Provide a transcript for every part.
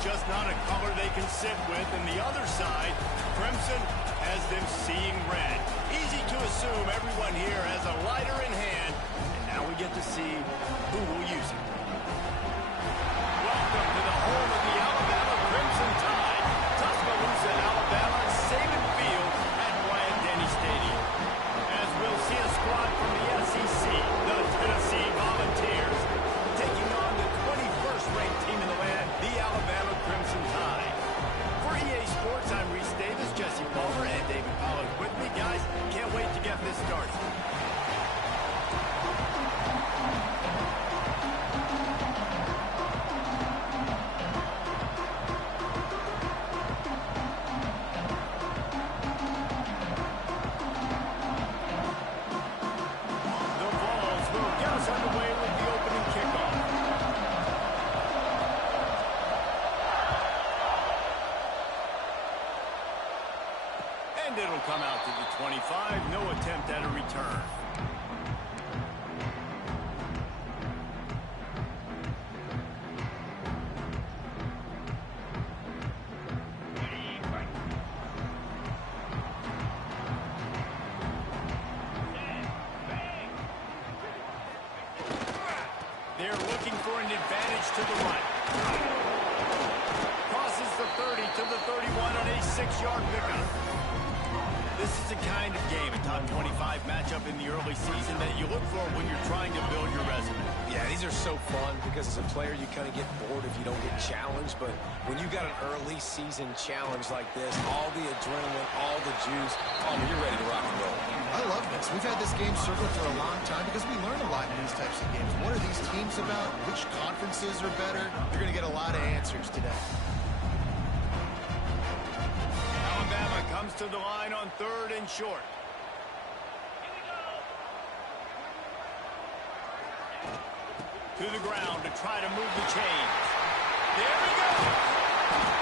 just not a color they can sit with. And the other side, Crimson has them seeing red. Easy to assume everyone here has a lighter in hand. And now we get to see who will use it. Welcome to the home of the Alabama Crimson Tide. Tuscaloosa, Alabama, Saban Field at Bryant-Denny Stadium. As we'll see a squad from the SEC, the Tennessee Volunteers, taking on the 21st ranked team in the land, the Alabama Crimson Tide. For EA Sports, I'm Reese Davis, Jesse Palmer, and David Pollack with me. Guys, can't wait to get this started. And it'll come out to the 25. No attempt at a return. They're looking for an advantage to the right. Crosses the 30 to the 31 on a 6-yard pickup. This is the kind of game, a top 25 matchup in the early season that you look for when you're trying to build your resume. Yeah, these are so fun because as a player you kind of get bored if you don't get challenged, but when you got an early season challenge like this, all the adrenaline, all the juice, you're ready to rock and roll. I love this. We've had this game circled for a long time because we learn a lot in these types of games. What are these teams about? Which conferences are better? You're going to get a lot of answers today. Alabama comes to the line on 3rd and short. To the ground to try to move the chains. There we go.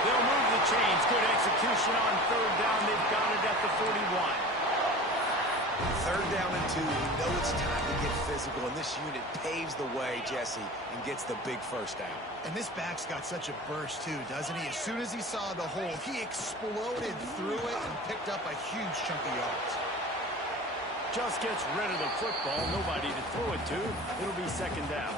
They'll move the chains. Good execution on 3rd down. They've got it at the 41. 3rd down and 2. We know it's time to get physical, and this unit paves the way, Jesse, and gets the big first down. And this back's got such a burst, too, doesn't he? As soon as he saw the hole, he exploded through it and picked up a huge chunk of yards. Just gets rid of the football. Nobody to throw it to. It'll be 2nd down.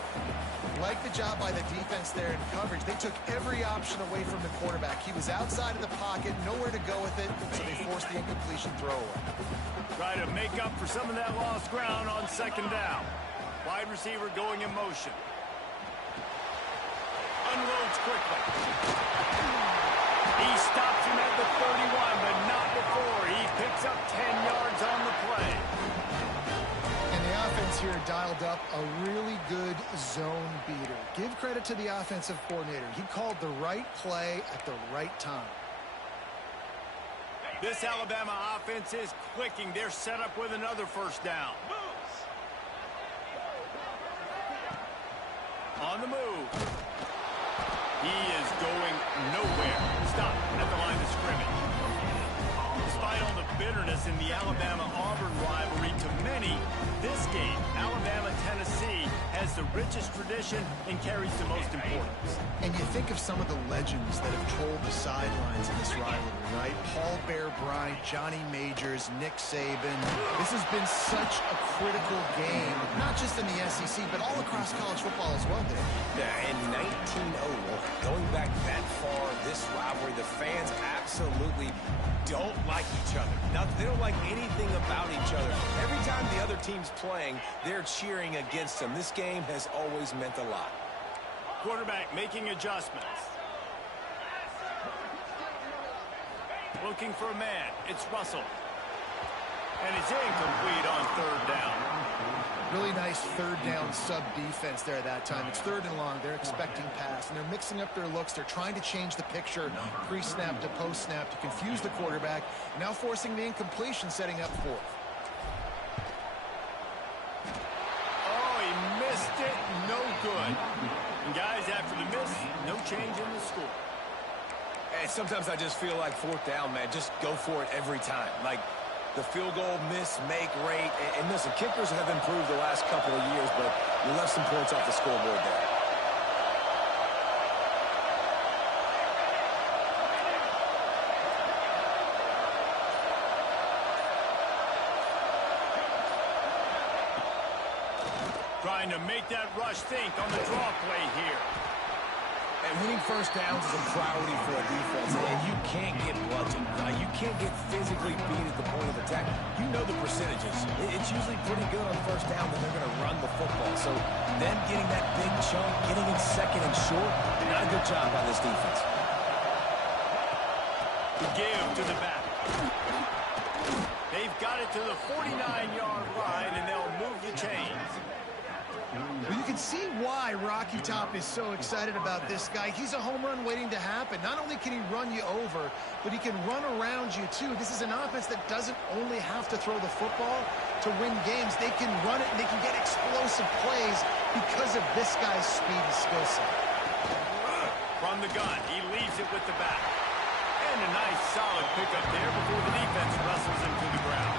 Like the job by the defense there in coverage. They took every option away from the quarterback. He was outside of the pocket, nowhere to go with it, so they forced the incompletion throwaway. Try to make up for some of that lost ground on 2nd down. Wide receiver going in motion. Unloads quickly. He stops him at the 31, but not before. He picks up 10 yards on the play. And the offense here dialed up a really good zone beater. Give credit to the offensive coordinator. He called the right play at the right time. This Alabama offense is clicking. They're set up with another 1st down. On the move. He is going nowhere. Stop at the line of scrimmage. Despite all the bitterness in the Alabama-Auburn rivalry, to many, this game, Alabama-Tennessee, has the richest tradition and carries the most importance. And you think of some of the legends that have trolled the sidelines in this rivalry, right? Paul Bear Bryant, Johnny Majors, Nick Saban. This has been such a critical game, not just in the SEC, but all across college football as well, Dave. Yeah, in 1901, going back that far, this rivalry, the fans absolutely don't like each other. They don't like anything about each other. Every time the other team's playing, they're cheering against them. This game has always meant a lot. Quarterback making adjustments. Looking for a man. It's Russell. And it's incomplete on 3rd down. Really nice 3rd down sub-defense there that time. It's 3rd and long. They're expecting pass, and they're mixing up their looks. They're trying to change the picture pre-snap to post-snap to confuse the quarterback. Now forcing the incompletion, setting up 4th. Oh, he missed it. No good. And guys, after the miss, no change in the score. Hey, sometimes I just feel like 4th down, man. Just go for it every time. Like, the field goal miss, make rate. And listen, kickers have improved the last couple of years, but you left some points off the scoreboard there. Trying to make that rush think on the draw play here. And winning first downs is a priority for a defense, and you can't get bludgeoned. You can't get physically beat at the point of attack. You know the percentages. It's usually pretty good on first down when they're going to run the football. So them getting that big chunk, getting in second and short, not a good job by this defense. Give to the back. They've got it to the 49-yard line, and they'll move the chains. Well, you can see why Rocky Top is so excited about this guy. He's a home run waiting to happen. Not only can he run you over, but he can run around you, too. This is an offense that doesn't only have to throw the football to win games. They can run it, and they can get explosive plays because of this guy's speed and skill set. From the gun, he leaves it with the back. And a nice, solid pickup there before the defense wrestles him to the ground.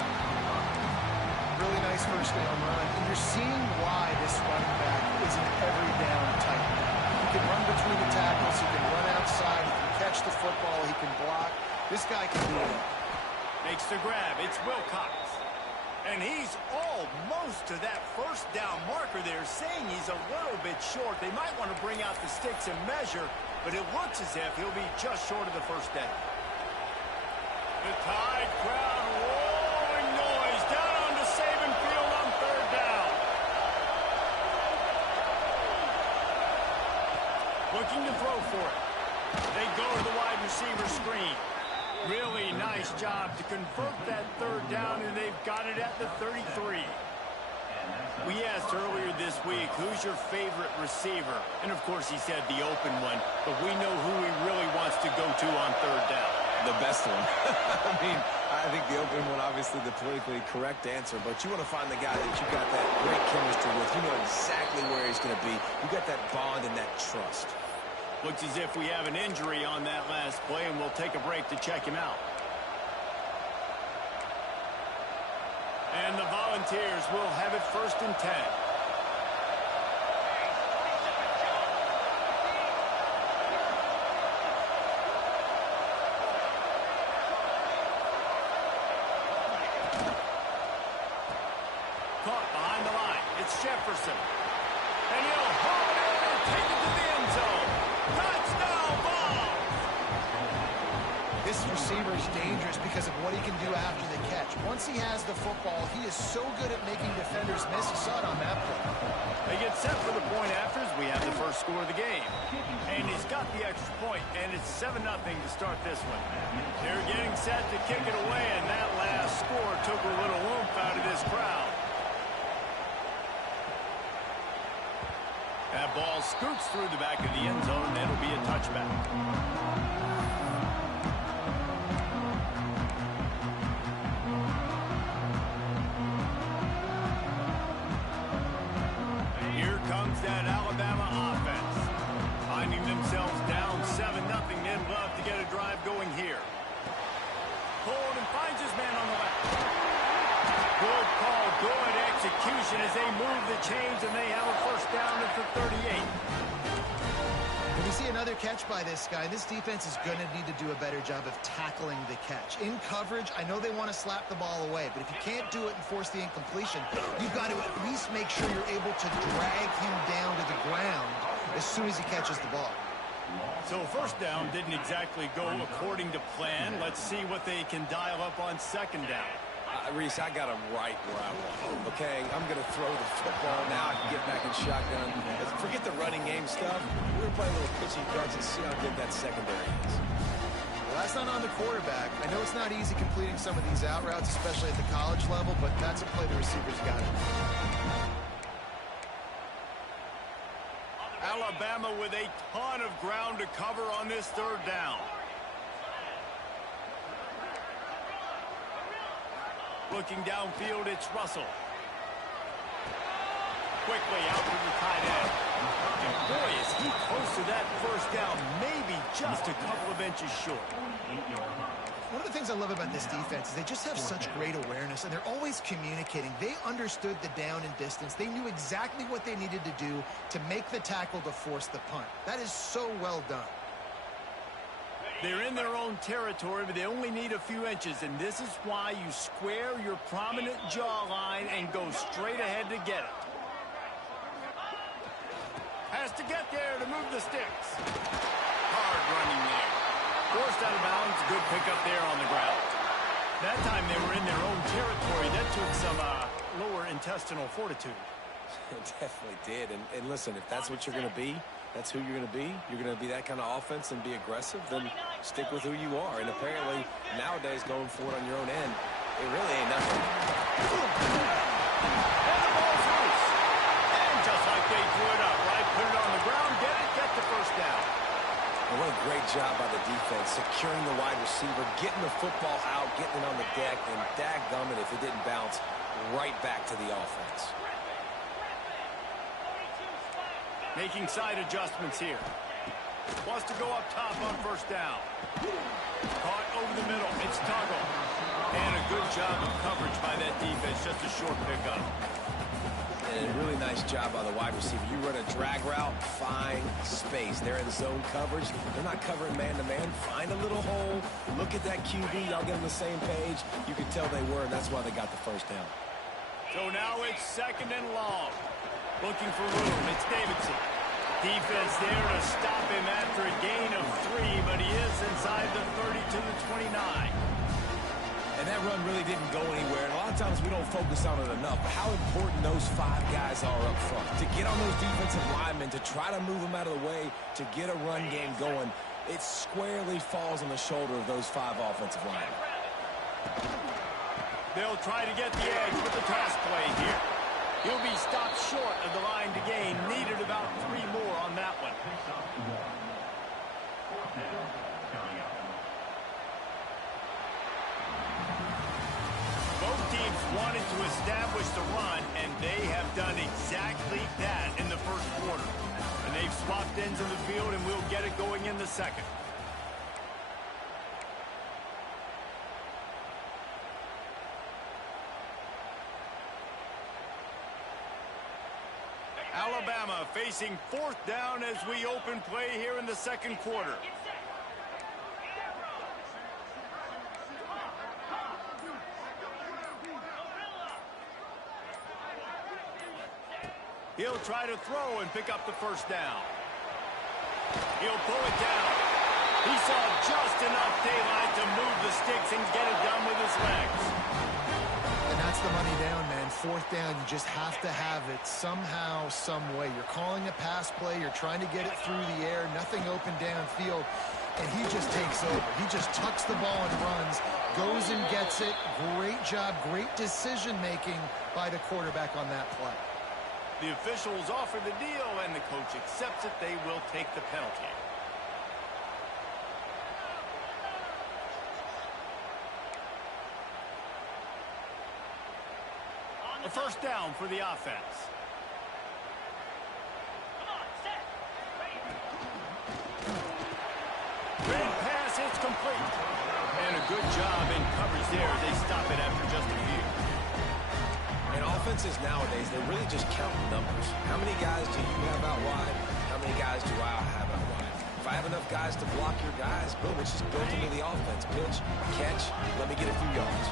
Really nice first down run. And you're seeing why this running back is an every down type. He can run between the tackles. He can run outside. He can catch the football. He can block. This guy can do it. Makes the grab. It's Wilcox. And he's almost to that first down marker there, saying he's a little bit short. They might want to bring out the sticks and measure, but it looks as if he'll be just short of the first down. The Tide crowd rolling noise down onto Saban Field on third down. Looking to throw for it. They go to the wide receiver screen. Really nice job to convert that third down, and they've got it at the 33. We asked earlier this week, who's your favorite receiver? And, of course, he said the open one, but we know who he really wants to go to on third down. The best one. I mean, I think the open one, obviously the politically correct answer, but you want to find the guy that you got that great chemistry with. You know exactly where he's going to be. You got that bond and that trust. Looks as if we have an injury on that last play, and we'll take a break to check him out. And the Volunteers will have it 1st and 10. Caught behind the line. It's Jefferson. And he'll haul it in and take it to the end zone. Touchdown ball! This receiver is dangerous because of what he can do after the catch. Once he has the football, he is so good at making defenders miss. You saw it on that play. They get set for the point afters. We have the first score of the game. And he's got the extra point, and it's 7-0 to start this one. They're getting set to kick it away, and that last score took a little oomph out of this crowd. That ball scoots through the back of the end zone, and it'll be a touchback. Here comes that Alabama offense. Finding themselves down 7-0, they'd love to get a drive going here. Hold and finds his man on the left. Good call, good execution as they move the chains, and they have a first down at the 38. When you see another catch by this guy, this defense is going to need to do a better job of tackling the catch. In coverage, I know they want to slap the ball away, but if you can't do it and force the incompletion, you've got to at least make sure you're able to drag him down to the ground as soon as he catches the ball. So first down didn't exactly go according to plan. Let's see what they can dial up on second down. Reese, I got him right where I want him, okay? I'm going to throw the football. Now I can get back in shotgun. Forget the running game stuff. We're going to play a little pitching catch and see how good that secondary is. Well, that's not on the quarterback. I know it's not easy completing some of these out routes, especially at the college level, but that's a play the receivers got it. Alabama with a ton of ground to cover on this third down. Looking downfield, it's Russell. Quickly out to the tight end. And boy, is he close to that first down, maybe just a couple of inches short. One of the things I love about this defense is they just have such great awareness, and they're always communicating. They understood the down and distance. They knew exactly what they needed to do to make the tackle to force the punt. That is so well done. They're in their own territory, but they only need a few inches, and this is why you square your prominent jawline and go straight ahead to get it. Has to get there to move the sticks. Hard running there. Forced out of bounds. Good pickup there on the ground. That time they were in their own territory. That took some lower intestinal fortitude. It definitely did. And listen, if that's what you're going to be, that's who you're going to be. You're going to be that kind of offense and be aggressive, then stick with who you are. And apparently, nowadays, going for it on your own end, it really ain't nothing. And the ball's loose. And just like they threw it up, right? Put it on the ground, get the first down. And what a great job by the defense, securing the wide receiver, getting the football out, getting it on the deck, and dadgummit if it didn't bounce right back to the offense. Making side adjustments here. Wants to go up top on first down. Caught over the middle. It's Tuggle. And a good job of coverage by that defense. Just a short pickup. And a really nice job by the wide receiver. You run a drag route, find space. They're in zone coverage. They're not covering man-to-man. Find a little hole. Look at that QB. Y'all get on the same page. You can tell they were, and that's why they got the first down. So now it's 2nd and long. Looking for room. It's Davidson. Defense there to stop him after a gain of 3, but he is inside the 30 to the 29. And that run really didn't go anywhere. And a lot of times we don't focus on it enough. But how important those 5 guys are up front. To get on those defensive linemen, to try to move them out of the way, to get a run game going, it squarely falls on the shoulder of those 5 offensive linemen. They'll try to get the edge with the toss play here. He'll be stopped short of the line to gain. Needed about 3 more on that one. Both teams wanted to establish the run, and they have done exactly that in the first quarter. And they've swapped ends of the field, and we'll get it going in the second. Alabama facing 4th down as we open play here in the second quarter. He'll try to throw and pick up the first down. He'll pull it down. He saw just enough daylight to move the sticks and get it done with his legs. And that's the money down, man. 4th down, you just have to have it somehow, some way. You're calling a pass play. You're trying to get it through the air. Nothing open downfield. And he just takes over. He just tucks the ball and runs, goes and gets it. Great job, great decision-making by the quarterback on that play. The officials offer the deal, and the coach accepts it. They will take the penalty. A first down for the offense. Red pass, it's complete. And a good job in coverage there. They stop it after just a few. And offenses nowadays, they really just count numbers. How many guys do you have out wide? How many guys do I have out wide? If I have enough guys to block your guys, boom, it's just built into the offense. Pitch, catch, let me get a few yards.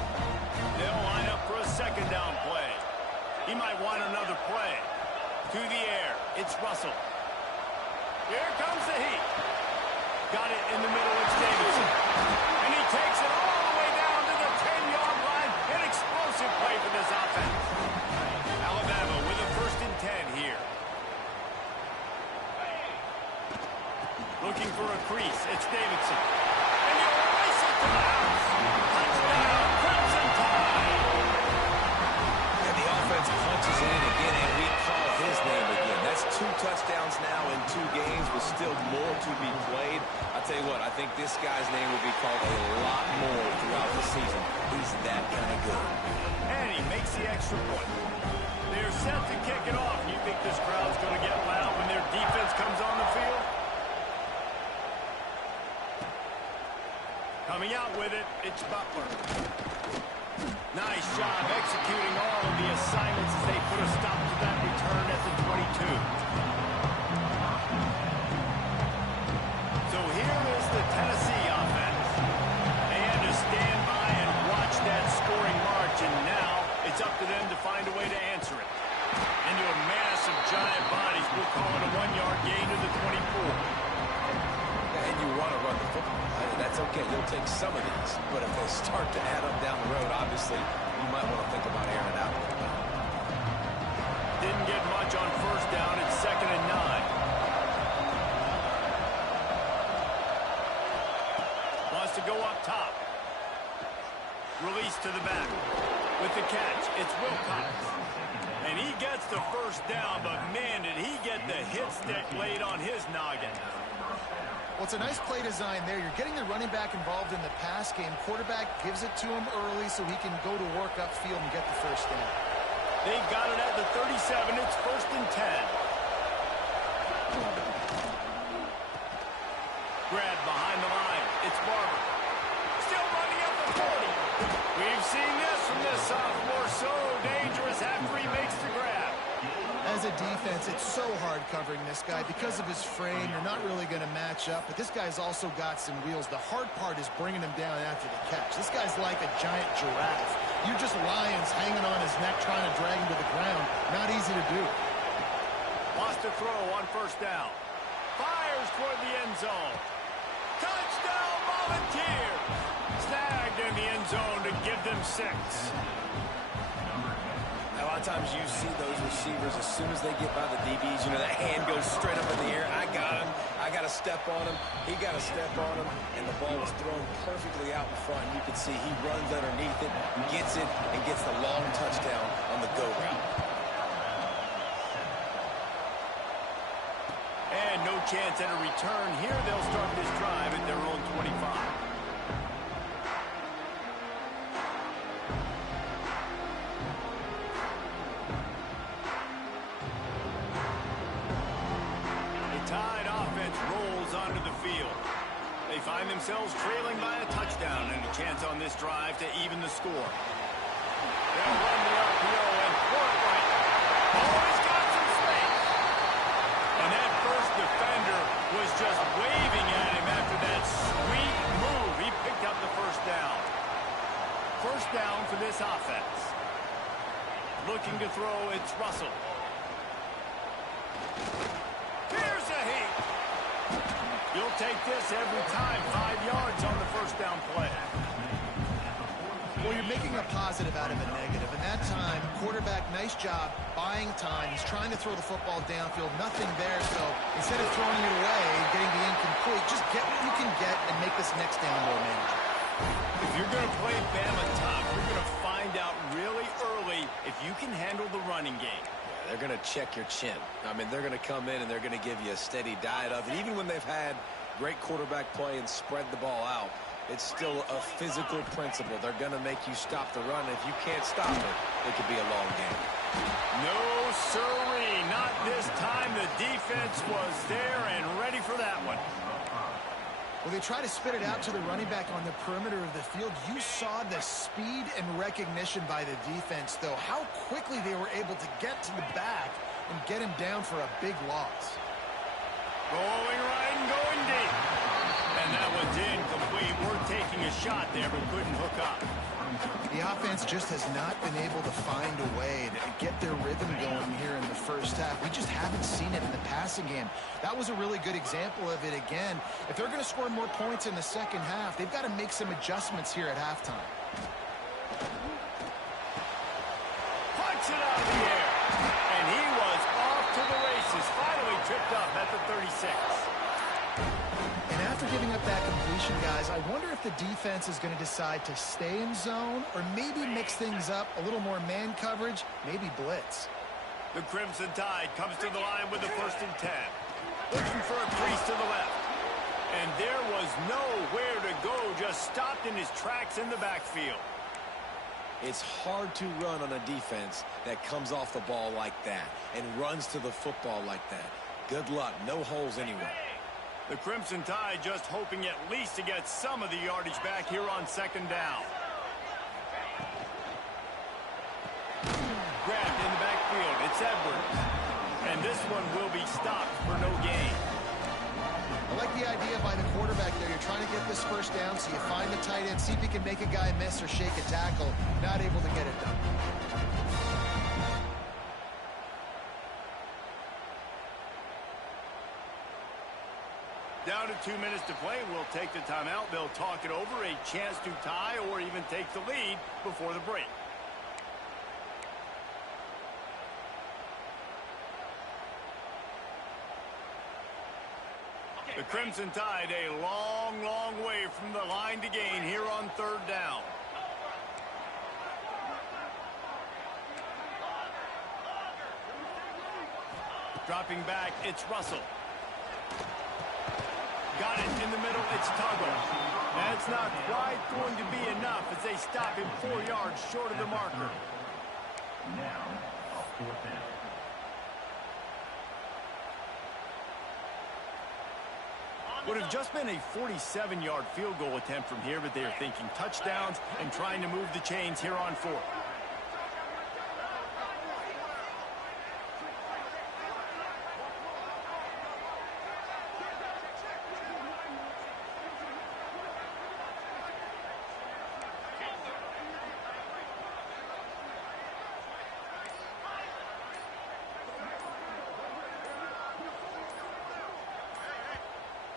They'll line up for a second down play. He might want another play. To the air, it's Russell. Here comes the heat. Got it in the middle, it's Davidson. And he takes it all the way down to the 10-yard line. An explosive play for this offense. Alabama with a 1st and 10 here. Looking for a crease, it's Davidson. And he'll race it to the house. Touchdown, Crimson Tide. And the offense punches it in again, and we call his name again. That's 2 touchdowns now in 2 games with still more to be played. I'll tell you what, I think this guy's name will be called a lot more throughout the season. He's that kind of good. And he makes the extra point. They're set to kick it off. You think this crowd's going to get loud when their defense comes on the field? Coming out with it, it's Butler. Nice job executing all of the assignments as they put a stop to that return at the 22. So here is the Tennessee offense. They had to stand by and watch that scoring march, and now it's up to them to find a way to answer it. Into a mass of giant bodies, we'll call it a 1-yard okay, you'll take some of these, but if they start to add up down the road, obviously, you might want to think about airing it out a little bit. Didn't get much on first down. It's 2nd and 9. Wants to go up top. Release to the back. With the catch, it's Wilcox. And he gets the first down, but man, did he get the hit stick laid on his noggin. Well, it's a nice play design there. You're getting the running back involved in the pass game. Quarterback gives it to him early so he can go to work upfield and get the first down. They got it at the 37. It's 1st and 10. Grab behind the line. It's Barber. Still running up the 40. We've seen this from this sophomore. So dangerous after he makes the grab. As a defense, it's so hard covering this guy. Because of his frame, you're not really going to match up. But this guy's also got some wheels. The hard part is bringing him down after the catch. This guy's like a giant giraffe. You're just lions hanging on his neck trying to drag him to the ground. Not easy to do. Wants to throw on first down. Fires toward the end zone. Touchdown, Volunteer! Snagged in the end zone to give them 6. A lot of times you see those receivers, as soon as they get by the DBs, you know, that hand goes straight up in the air. I got him. I got to step on him. He got to step on him. And the ball was thrown perfectly out in front. You can see he runs underneath it, gets it, and gets the long touchdown on the go route. And no chance at a return here. They'll start this drive at their own 25. Find themselves trailing by a touchdown and a chance on this drive to even the score. They'll run the RPO and pour it right. Oh, he's got some space. And that first defender was just waving at him after that sweet move. He picked up the first down. First down for this offense. Looking to throw, it's Russell. Here's a heat. You'll take this every time. 5 yards on the first down play. Well, you're making a positive out of a negative. And that time, quarterback, nice job buying time. He's trying to throw the football downfield. Nothing there. So instead of throwing it away, getting the incomplete, just get what you can get and make this next down more manageable. If you're going to play Bama tough, you're going to find out really early if you can handle the running game. They're going to check your chin. I mean, they're going to come in and they're going to give you a steady diet of it. Even when they've had great quarterback play and spread the ball out, it's still a physical principle. They're going to make you stop the run. If you can't stop it, it could be a long game. No, sirree. Not this time. The defense was there and ready for that one. Well, they try to spit it out to the running back on the perimeter of the field. You saw the speed and recognition by the defense, though. How quickly they were able to get to the back and get him down for a big loss. Going right and going deep. And that one's incomplete. We're taking a shot there, but couldn't hook up. The offense just has not been able to find a way to get their rhythm going here in the first half. We just haven't seen it in the passing game. That was a really good example of it again. If they're going to score more points in the second half, they've got to make some adjustments here at halftime. Punch it out of the air. And he was off to the races. Finally tripped up at the 36. And after giving up that completion, guys, I wonder if the defense is going to decide to stay in zone or maybe mix things up, a little more man coverage, maybe blitz. The Crimson Tide comes to the line with the 1st and 10. Looking for a crease to the left. And there was nowhere to go, just stopped in his tracks in the backfield. It's hard to run on a defense that comes off the ball like that and runs to the football like that. Good luck. No holes anywhere. The Crimson Tide just hoping at least to get some of the yardage back here on 2nd down. Grabbed in the backfield. It's Edwards. And this one will be stopped for no gain. I like the idea by the quarterback there. You're trying to get this first down, so you find the tight end, see if he can make a guy miss or shake a tackle. Not able to get it done. Down to 2 minutes to play. We'll take the timeout. They'll talk it over, a chance to tie or even take the lead before the break. The Crimson Tide a long, long way from the line to gain here on 3rd down. Dropping back, it's Russell. Got it in the middle, it's Tuggle. That's not quite going to be enough as they stop him 4 yards short of the marker. Now, a 4th down. Would have just been a 47-yard field goal attempt from here, but they are thinking touchdowns and trying to move the chains here on 4th.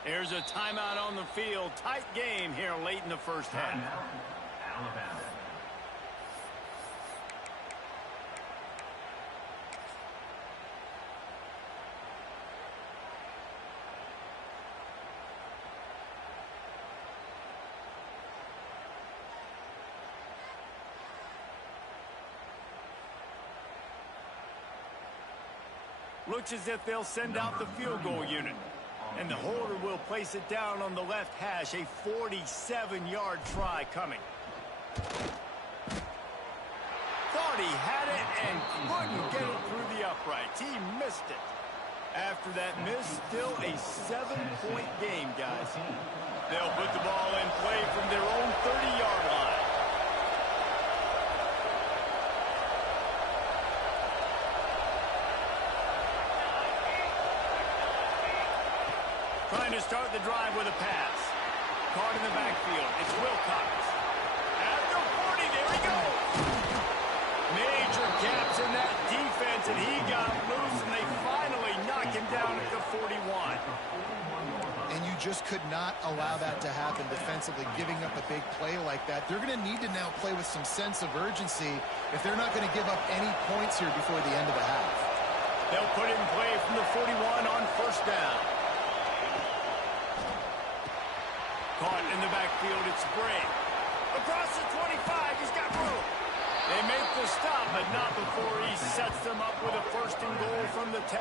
There's a timeout on the field. Tight game here late in the first half. Alabama. Looks as if they'll send out the field goal unit. And the holder will place it down on the left hash. A 47-yard try coming. Thought he had it and couldn't get it through the uprights. He missed it. After that miss, still a 7-point game, guys. They'll put the ball in play from their own 30-yard line. Trying to start the drive with a pass. Caught in the backfield. It's Wilcox. At the 40, there he goes. Major gaps in that defense, and he got loose, and they finally knock him down at the 41. And you just could not allow that to happen defensively, giving up a big play like that. They're going to need to now play with some sense of urgency if they're not going to give up any points here before the end of the half. They'll put it in play from the 41 on 1st down. Caught in the backfield, it's Bray. Across the 25, he's got room. They make the stop, but not before he sets them up with a 1st and goal from the 10.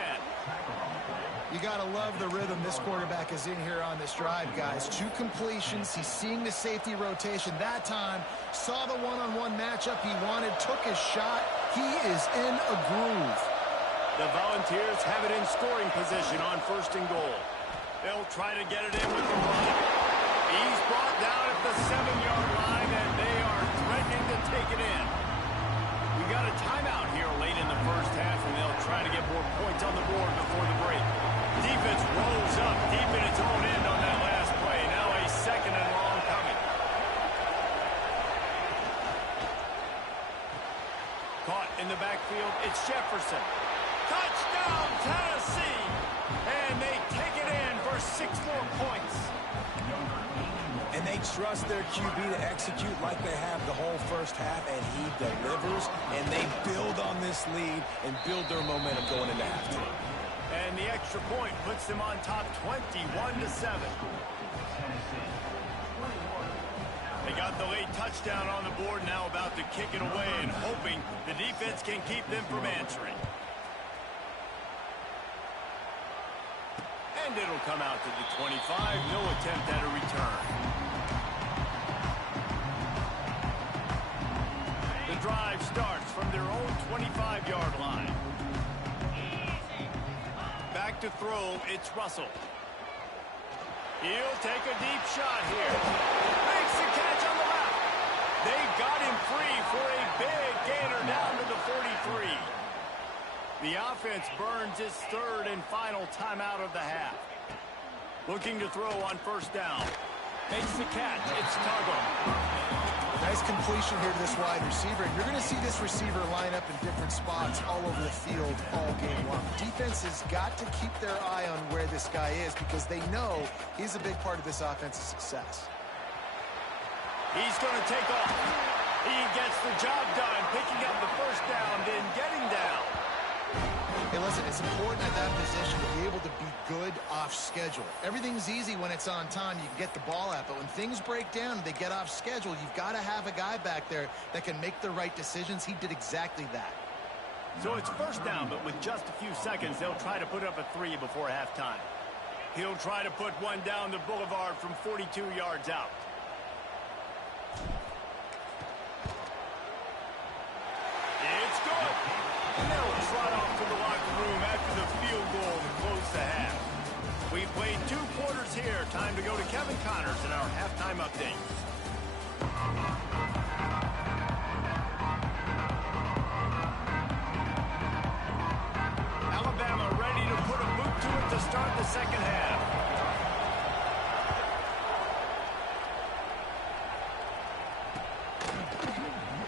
You got to love the rhythm this quarterback is in here on this drive, guys. 2 completions. He's seeing the safety rotation that time. Saw the one-on-one matchup he wanted, took his shot. He is in a groove. The Volunteers have it in scoring position on 1st and goal. They'll try to get it in with the run. He's brought down at the 7-yard line, and they are threatening to take it in. We got a timeout here late in the first half, and they'll try to get more points on the board before the break. Defense rolls up deep in its own end on that last play. Now a 2nd and long coming. Caught in the backfield, it's Jefferson. Touchdown, Tennessee! And they take it in for 6 more points. And they trust their QB to execute like they have the whole first half, and he delivers, and they build on this lead and build their momentum going into halftime. And the extra point puts them on top 21-7. They got the late touchdown on the board, now about to kick it away and hoping the defense can keep them from answering. And it'll come out to the 25. No attempt at a return. The drive starts from their own 25-yard line. Back to throw, it's Russell. He'll take a deep shot here. Makes the catch on the left. They got him free for a big gainer down to the 43. The offense burns its 3rd and final timeout of the half. Looking to throw on 1st down. Makes the catch. It's Tuggle. Nice completion here to this wide receiver. And you're going to see this receiver line up in different spots all over the field all game long. Defense has got to keep their eye on where this guy is because they know he's a big part of this offense's success. He's going to take off. He gets the job done, picking up the first down, then getting down. Hey, listen, it's important at that position to be able to be good off schedule. Everything's easy when it's on time. You can get the ball out, but when things break down and they get off schedule, you've got to have a guy back there that can make the right decisions. He did exactly that. So it's first down, but with just a few seconds, they'll try to put up a 3 before halftime. He'll try to put one down the boulevard from 42 yards out. It's good. And they'll trot off to the locker room after the field goal to close the half. We played 2 quarters here. Time to go to Kevin Connors in our halftime update. Alabama ready to put a boot to it to start the second half.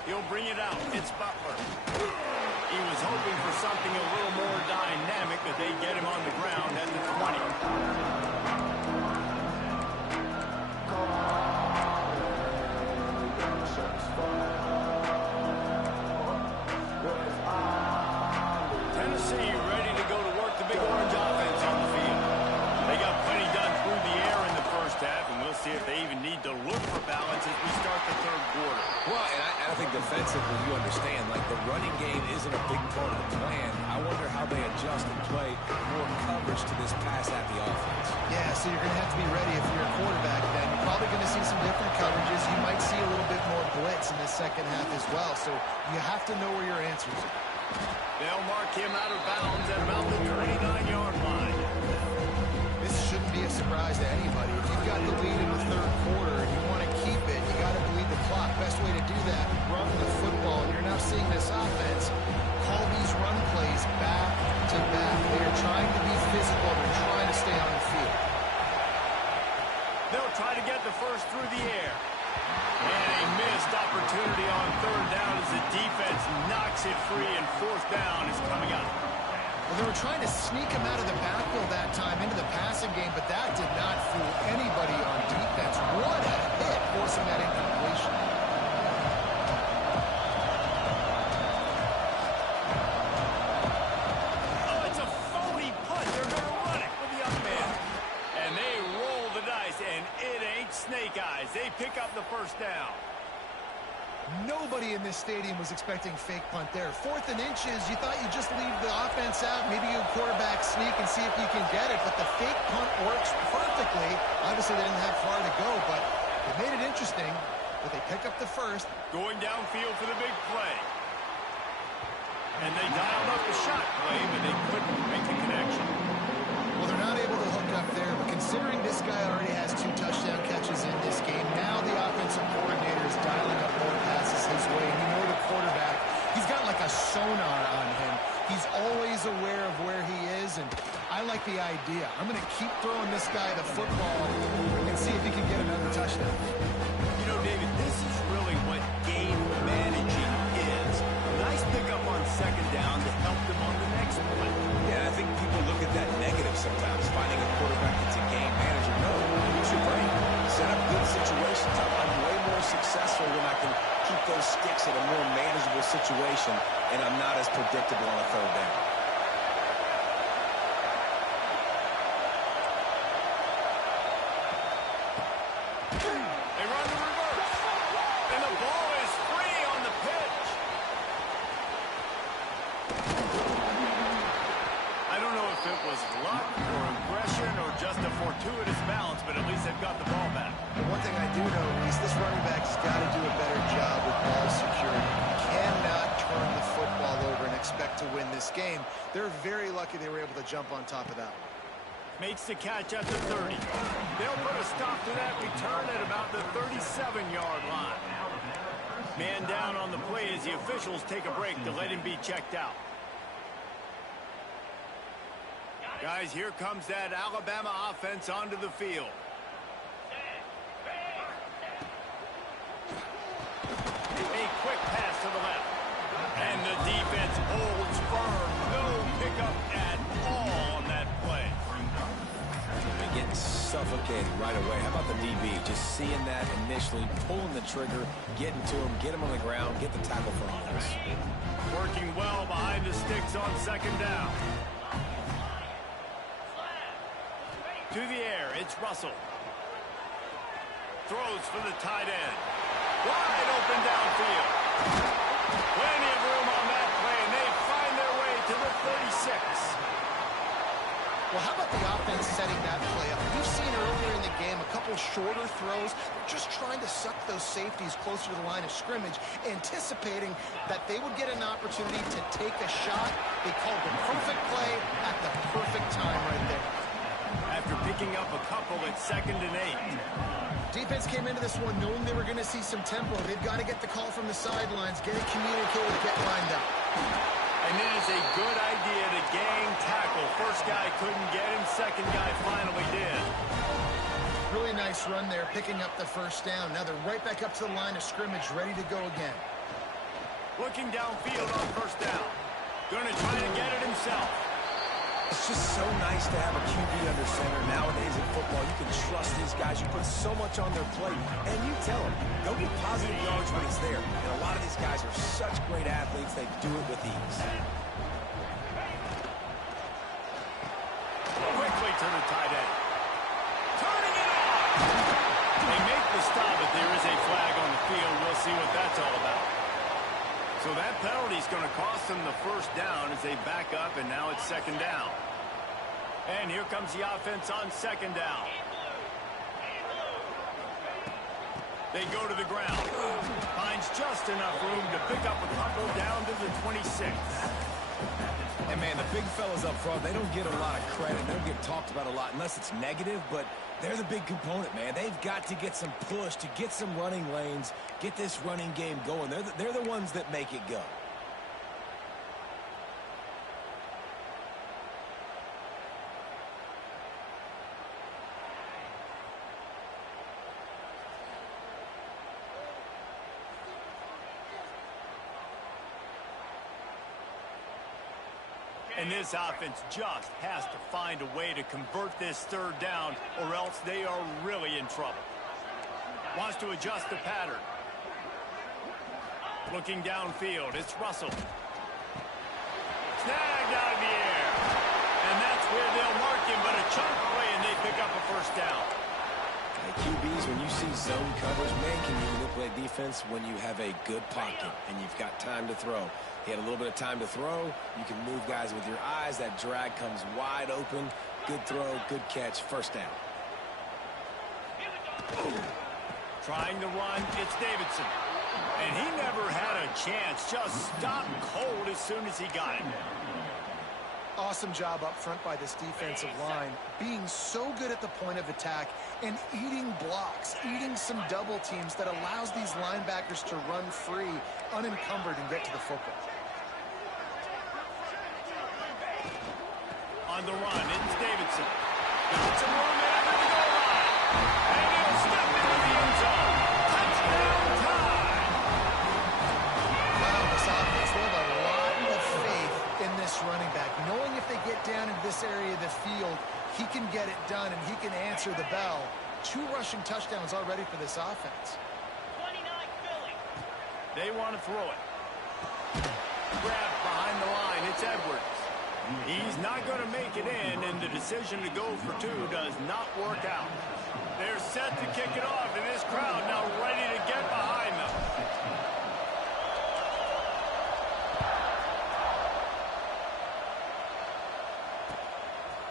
He'll bring it out. It's Butler. He was hoping for something a little more dynamic, but they get him on the ground at the 20. Tennessee ready to go to work the big orange offense on the field. They got plenty done through the air in the first half, and we'll see if they even need to look for balance as we start the third quarter. Well, and I think defensively, you understand, like the running game isn't a big part of the plan. I wonder how they adjust and play more coverage to this pass-happy offense. Yeah, so you're going to have to be ready if you're a quarterback then. You're probably going to see some different coverages. You might see a little bit more blitz in the second half as well, so you have to know where your answers are. They'll mark him out of bounds at about the 39-yard line. This shouldn't be a surprise to anybody. If you've got the lead in the third quarter and you want to keep it, you got to bleed the clock. Best way to do that, run the football. And you're now seeing this offense call these run plays back to back. They are trying to be physical. They're trying to stay on the field. They'll try to get the first through the air. And a missed opportunity on third down as the defense knocks it free, and fourth down is coming up. Well, they were trying to sneak him out of the backfield that time into the passing game, but that did not fool anybody on defense. What a hit, forcing that incompletion. Oh, it's a phony punt. They're going to run it with the young man. And they roll the dice, and it ain't snake eyes. They pick up the first down. Nobody in this stadium was expecting fake punt there. 4th and inches, you thought you'd just leave the offense out, maybe you quarterback sneak and see if you can get it, but the fake punt works perfectly. Obviously, they didn't have far to go, but it made it interesting. But they pick up the first. Going downfield for the big play. And they dialed up the shot play, but they couldn't make the connection. Well, they're not able to hook up there, but considering this guy already has 2 touchdown catches in this game, now the offensive coordinator is dialing up more passes his way. And you know the quarterback, he's got like a sonar on him. He's always aware of where he is, and I like the idea. I'm going to keep throwing this guy the football and see if he can get another touchdown. You know, David, this is really what game managing is. Nice pickup on second down to help them on the next play. Yeah, I think people look at that negative sometimes, finding a quarterback that's a game manager. No, use your brain. Set up good situations. I'm way more successful when I can keep those sticks in a more manageable situation, and I'm not as predictable on a third down. They run the reverse. And the ball is free on the pitch. I don't know if it was luck or aggression or just a fortuitous bounce, but at least they've got the ball back. The one thing I do know is this running back's got to do a better job with ball security. You cannot turn the football over and expect to win this game. They're very lucky they were able to jump on top of that one. Makes the catch at the 30. They'll put a stop to that return at about the 37-yard line. Man down on the play as the officials take a break to let him be checked out. Guys, here comes that Alabama offense onto the field. suffocated right away. How about the DB? Just seeing that initially, pulling the trigger, getting to him, get him on the ground, get the tackle for a loss. Working well behind the sticks on second down. To the air, it's Russell. Throws for the tight end. Wide open downfield. Plenty of room on that play, and they find their way to the 36. Well, how about the offense setting that play up? We've seen earlier in the game a couple shorter throws, just trying to suck those safeties closer to the line of scrimmage, anticipating that they would get an opportunity to take a shot. They called the perfect play at the perfect time right there. After picking up a couple at 2nd and 8. Defense came into this one knowing they were going to see some tempo. They've got to get the call from the sidelines, get it communicated, get lined up. And it is a good idea to gang tackle. First guy couldn't get him, second guy finally did. Really nice run there, picking up the first down. Now they're right back up to the line of scrimmage, ready to go again. Looking downfield on first down. Going to try to get it himself. It's just so nice to have a QB under center. Nowadays in football, you can trust these guys. You put so much on their plate, and you tell them, go get positive yards when it's there. And a lot of these guys are such great athletes, they do it with ease. Quickly to the tight end. Turning it on! They make the stop, but there is a flag on the field. We'll see what that's all about. So that penalty is going to cost them the first down as they back up, and now it's second down. And here comes the offense on second down. They go to the ground. Finds just enough room to pick up a couple down to the 26. And, man, the big fellas up front, they don't get a lot of credit. They don't get talked about a lot unless it's negative, but they're the big component, man. They've got to get some push, to get some running lanes, get this running game going. They're the ones that make it go. And this offense just has to find a way to convert this third down, or else they are really in trouble. Wants to adjust the pattern. Looking downfield, it's Russell. Snagged out of the air. And that's where they'll mark him, but a chunk play, and they pick up a first down. QBs, when you see zone coverage, man, can you manipulate defense when you have a good pocket and you've got time to throw? He had a little bit of time to throw. You can move guys with your eyes. That drag comes wide open. Good throw, good catch, first down. Trying to run, it's Davidson. And he never had a chance. Just stopped cold as soon as he got it. Awesome job up front by this defensive line, being so good at the point of attack and eating blocks, eating some double teams that allows these linebackers to run free, unencumbered, and get to the football. On the run, it's Davidson. Got some room there to the goal line. And he'll step into the end zone. Touchdown time! Wow, this offense, they have a lot of faith in this running back, knowing if they get down in this area of the field, he can get it done and he can answer the bell. 2 rushing touchdowns already for this offense. 29 Philly. They want to throw it. Grabbed behind the line, it's Edwards. He's not going to make it in, and the decision to go for 2 does not work out. They're set to kick it off, and this crowd now ready to get behind them.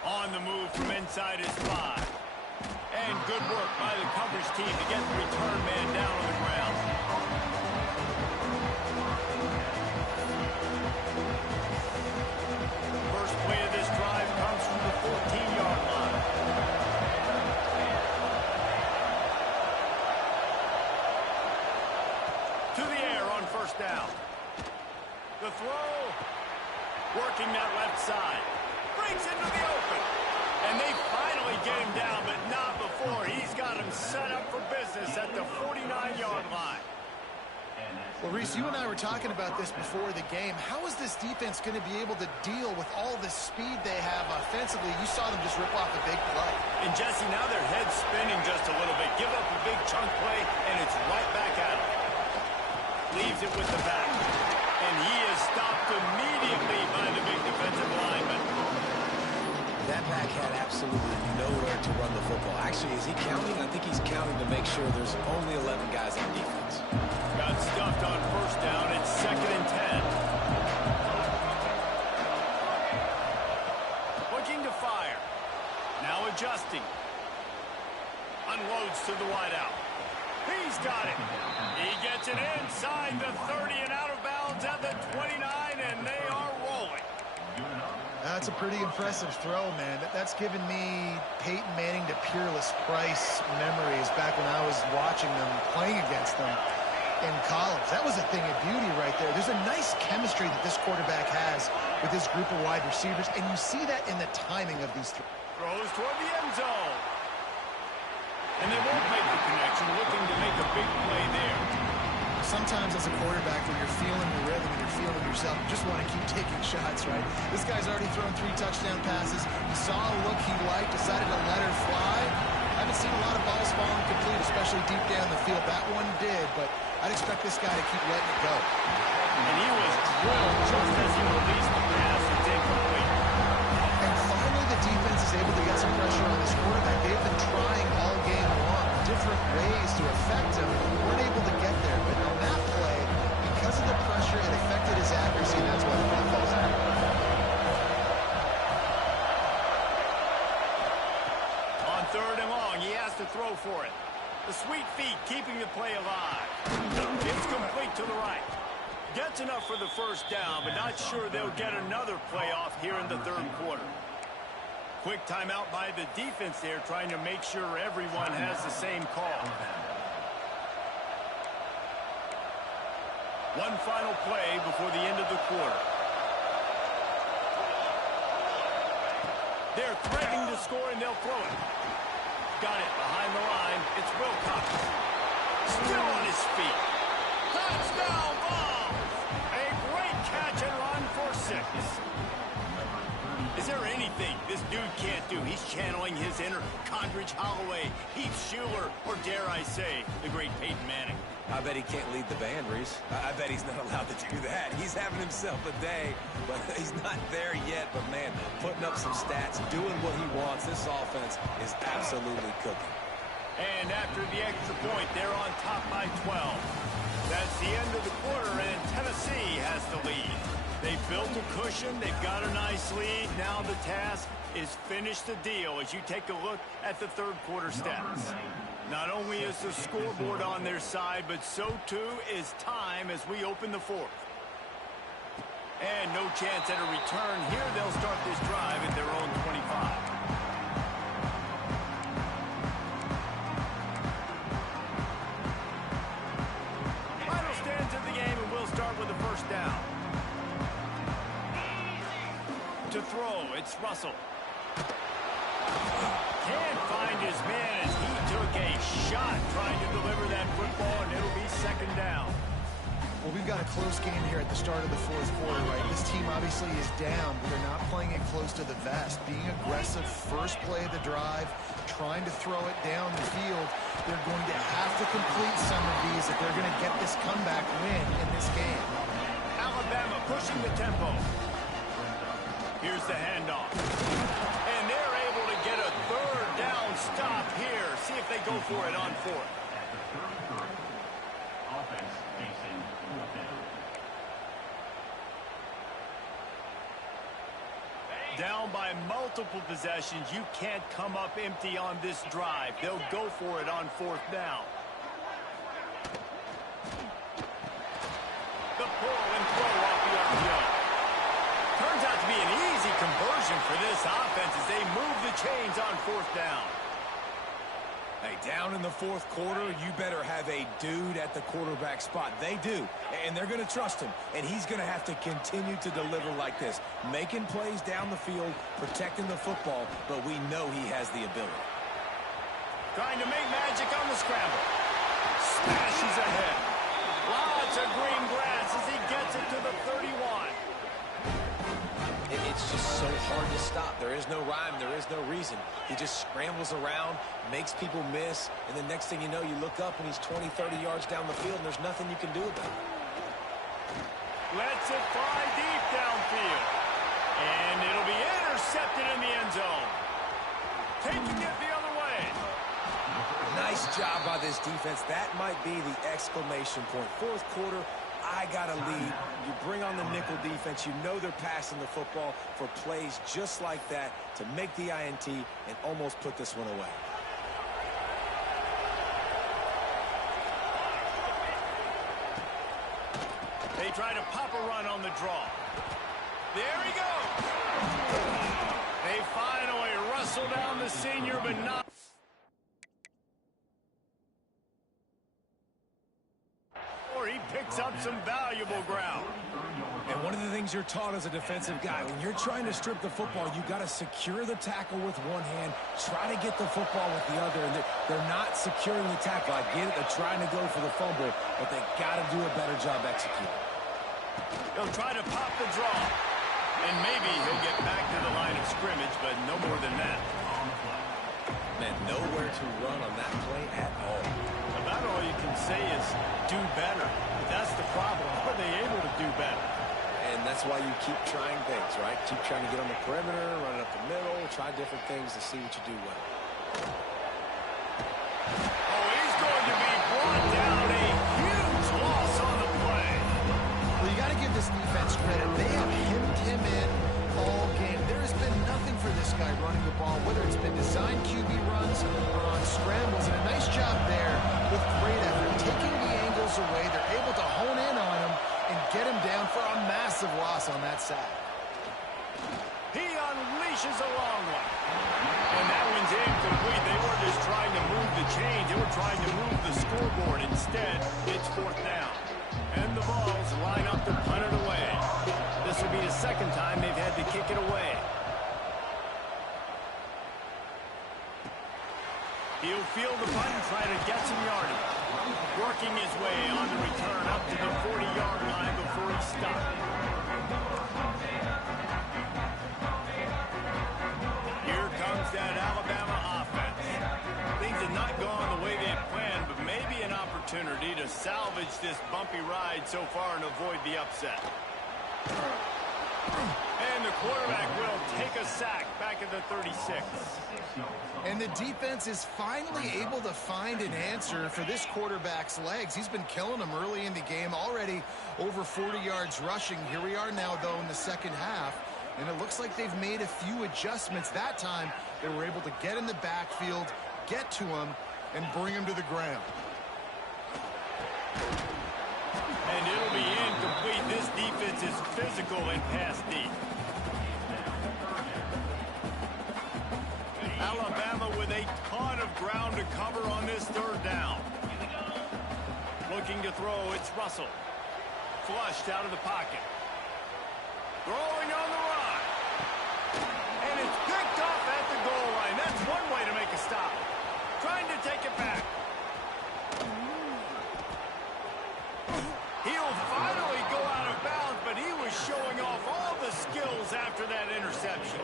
On the move from inside his 5. And good work by the coverage team to get the return man down on the ground. First play of this drive comes from the 14-yard line. To the air on first down. The throw. Working that left side. Breaks into the open. And they finally get him down, but not before. He's got him set up for business at the 49-yard line. Well, Reese, you and I were talking about this before the game. How is this defense going to be able to deal with all the speed they have offensively? You saw them just rip off a big play. And Jesse, now their head's spinning just a little bit. Give up a big chunk play, and it's right back at him. Leaves it with the back. And he is stopped immediately by the big defensive lineman. That back had absolutely nowhere to run the football. Actually, is he counting? I think he's counting to make sure there's only 11 guys on defense. Got stuffed on first down. It's 2nd and 10. Looking to fire. Now adjusting. Unloads to the wideout. He's got it. He gets it inside the 30 and out of bounds at the 29, and they are rolling. That's a pretty impressive throw, man. That's given me Peyton Manning to Peerless Price memories back when I was watching them, playing against them in college. That was a thing of beauty right there. There's a nice chemistry that this quarterback has with this group of wide receivers, and you see that in the timing of these throws. Throws toward the end zone. And they won't make the connection, looking to make a big play there. Sometimes as a quarterback, when you're feeling the rhythm and you're feeling yourself, you just want to keep taking shots, right? This guy's already thrown 3 touchdown passes. He saw a look he liked, decided to let her fly. I haven't seen a lot of balls falling complete, especially deep down the field. That one did, but I'd expect this guy to keep letting it go. And he was drilled just as he released the pass. It's incomplete. And finally, the defense is able to get some pressure on this quarterback. They've been trying all game long, different ways to affect him. Weren't able to get there, but on that play, because of the pressure, it affected his accuracy, and that's why the ball falls out. On 3rd and long, he has to throw for it. The sweet feet keeping the play alive. It's complete to the right. Gets enough for the first down, but not sure they'll get another play off here in the 3rd quarter. Quick timeout by the defense there, trying to make sure everyone has the same call. One final play before the end of the quarter. They're threatening to score, and they'll throw it. Got it behind the line. It's Wilcox. Still on his feet. Touchdown Vols! A great catch and run for 6. Is there anything this dude can't do? He's channeling his inner Condridge Holloway, Heath Schuler, or dare I say, the great Peyton Manning. I bet he can't lead the band, Reese. I bet he's not allowed to do that. He's having himself a day, but he's not there yet. But, man, putting up some stats, doing what he wants. This offense is absolutely cooking. And after the extra point, they're on top by 12. That's the end of the quarter, and Tennessee has the lead. They built a cushion. They've got a nice lead. Now the task is finish the deal as you take a look at the 3rd quarter stats. Not only is the scoreboard on their side, but so too is time as we open the 4th. And no chance at a return here. They'll start this drive at their own 25. Final stands of the game, and we'll start with the first down. To throw, it's Russell. Can't find his man as he took a shot trying to deliver that football, and it'll be 2nd down. Well, we've got a close game here at the start of the 4th quarter, right? This team obviously is down, but they're not playing it close to the vest. Being aggressive, first play of the drive, trying to throw it down the field. They're going to have to complete some of these if they're going to get this comeback win in this game. Alabama pushing the tempo. Here's the handoff. And they're able to get a 3rd down stop here. See if they go for it on 4th. Offense facing 4th down. Down by multiple possessions. You can't come up empty on this drive. They'll go for it on 4th down. The pull and throw off the RPO. Turns out to be an easy conversion for this offense as they move the chains on 4th down. Hey, down in the 4th quarter, you better have a dude at the quarterback spot. They do, and they're going to trust him, and he's going to have to continue to deliver like this, making plays down the field, protecting the football, but we know he has the ability. Trying to make magic on the scramble. Smashes ahead. Lots to green grass as he gets it to the 31. It's just so hard to stop. There is no rhyme. There is no reason. He just scrambles around, makes people miss, and the next thing you know, you look up and he's 20, 30 yards down the field, and there's nothing you can do about it. Lets it fly deep downfield. And it'll be intercepted in the end zone. Taking it the other way. Nice job by this defense. That might be the exclamation point. Fourth quarter, I got a lead. You bring on the nickel defense. You know they're passing the football for plays just like that to make the INT and almost put this one away. They try to pop a run on the draw. There he goes. They finally wrestle down the senior, but not. Or he picks up some valuable ground. And one of the things you're taught as a defensive guy, when you're trying to strip the football, you got to secure the tackle with one hand, try to get the football with the other, and they're not securing the tackle. I get it, they're trying to go for the fumble, but they got to do a better job executing. They'll try to pop the draw. And maybe he'll get back to the line of scrimmage, but no more than that. Man, nowhere to run on that play at all. About all you can say is do better. But that's the problem. Are they able to do better? And that's why you keep trying things, right? Keep trying to get on the perimeter, run it up the middle, try different things to see what you do well. Oh, he's going to be brought down. A huge loss on the play. Well, you got to give this defense credit. They have hemmed him in all game. There has been nothing for this guy running the ball, whether it's been designed QB runs or on scrambles. And a nice job there with great effort. Taking the angles away, they're able to hone in on him and get him down for a massive loss on that sack. He unleashes a long one. And that one's incomplete. They weren't just trying to move the chains. They were trying to move the scoreboard. Instead, it's fourth down. And the Vols line up to punt it away. This will be the second time they've had to kick it away. He'll field the punt and try to get some yardage. Working his way on the return up to the 40-yard line before he stopped. Here comes that Alabama offense. Things have not gone the way they had planned, but maybe an opportunity to salvage this bumpy ride so far and avoid the upset. And the quarterback will take a sack back at the 36. And the defense is finally able to find an answer for this quarterback's legs. He's been killing them early in the game, already over 40 yards rushing. Here we are now, though, in the second half. And it looks like they've made a few adjustments. That time, they were able to get in the backfield, get to him, and bring him to the ground. And it'll be incomplete. This defense is physical and pass deep. Alabama with a ton of ground to cover on this third down. Looking to throw, it's Russell. Flushed out of the pocket. Throwing on the run. And it's picked off at the goal line. That's one way to make a stop. Trying to take it back. He'll finally go out of bounds, but he was showing off all the skills after that interception.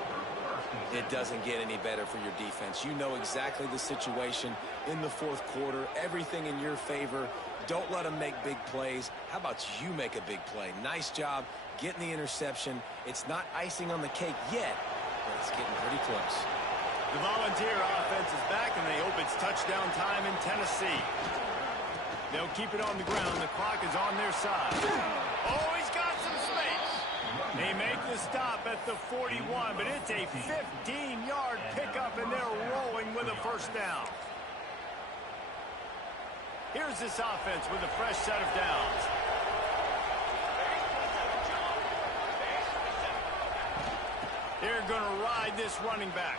It doesn't get any better for your defense. You know exactly the situation in the fourth quarter. Everything in your favor. Don't let them make big plays. How about you make a big play? Nice job getting the interception. It's not icing on the cake yet, but it's getting pretty close. The Volunteer offense is back, and they hope it's touchdown time in Tennessee. They'll keep it on the ground. The clock is on their side. Oh, he's got some space. They make the stop at the 41, but it's a 15-yard pickup, and they're rolling with a first down. Here's this offense with a fresh set of downs. They're going to ride this running back.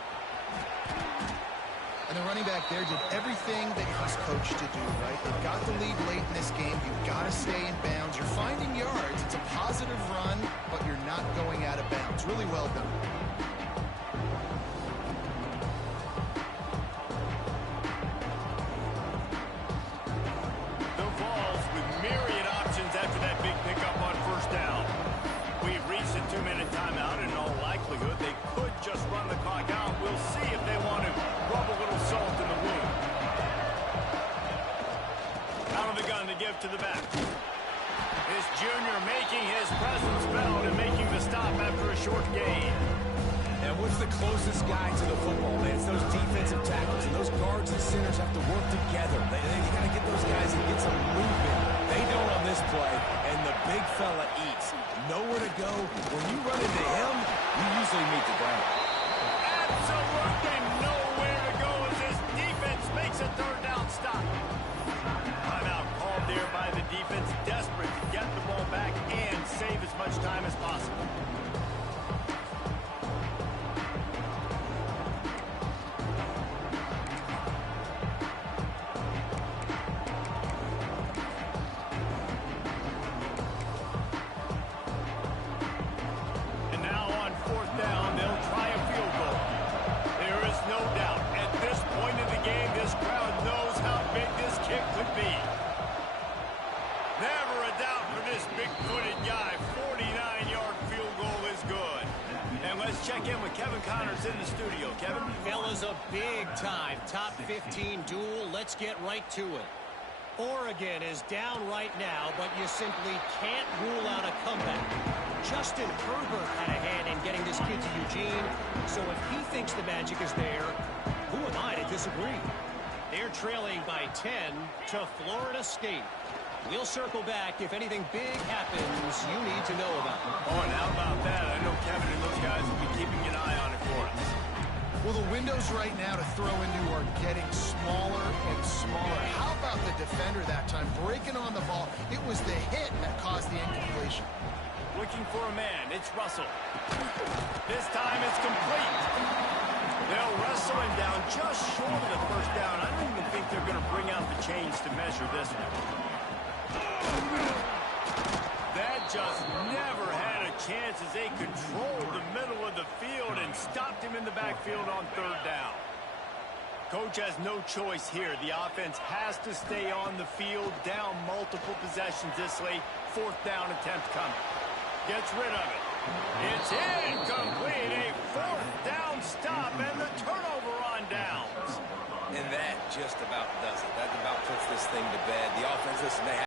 And the running back there did everything that he's coached to do, right? They've got the lead late in this game. You've got to stay in bounds. You're finding yards. It's a positive run, but you're not going out of bounds. Really well done. The Vols with myriad options at one to give to the back. This junior making his presence felt and making the stop after a short gain. And what's the closest guy to the football, man? It's those defensive tackles, and those guards and centers have to work together. You got to get those guys and get some movement. They don't on this play, and the big fella eats. Nowhere to go. When you run into him, you usually meet the ground. Absolutely nowhere to go as this defense makes a third down stop. Timeout called there by the defense, desperate to get the ball back and save as much time as possible. Check in with Kevin Connors in the studio. Kevin? Fellas, a big-time top 15 duel. Let's get right to it. Oregon is down right now, but you simply can't rule out a comeback. Justin Herbert had a hand in getting this kid to Eugene, so if he thinks the magic is there, who am I to disagree? They're trailing by 10 to Florida State. We'll circle back if anything big happens you need to know about. Oh, and how about that? I know Kevin and those guys will be keeping an eye on it for us. Well, the windows right now to throw into are getting smaller and smaller. How about the defender that time breaking on the ball? It was the hit that caused the incompletion. Looking for a man. It's Russell. This time it's complete. They'll wrestle him down just short of the first down. I don't even think they're going to bring out the chains to measure this one. That just never had a chance as they controlled the middle of the field and stopped him in the backfield on third down. Coach has no choice here. The offense has to stay on the field, down multiple possessions this late. Fourth down attempt coming. Gets rid of it. It's incomplete. A fourth down stop and the turnover on downs. And that just about does it. That about puts this thing to bed. The offense, listen, they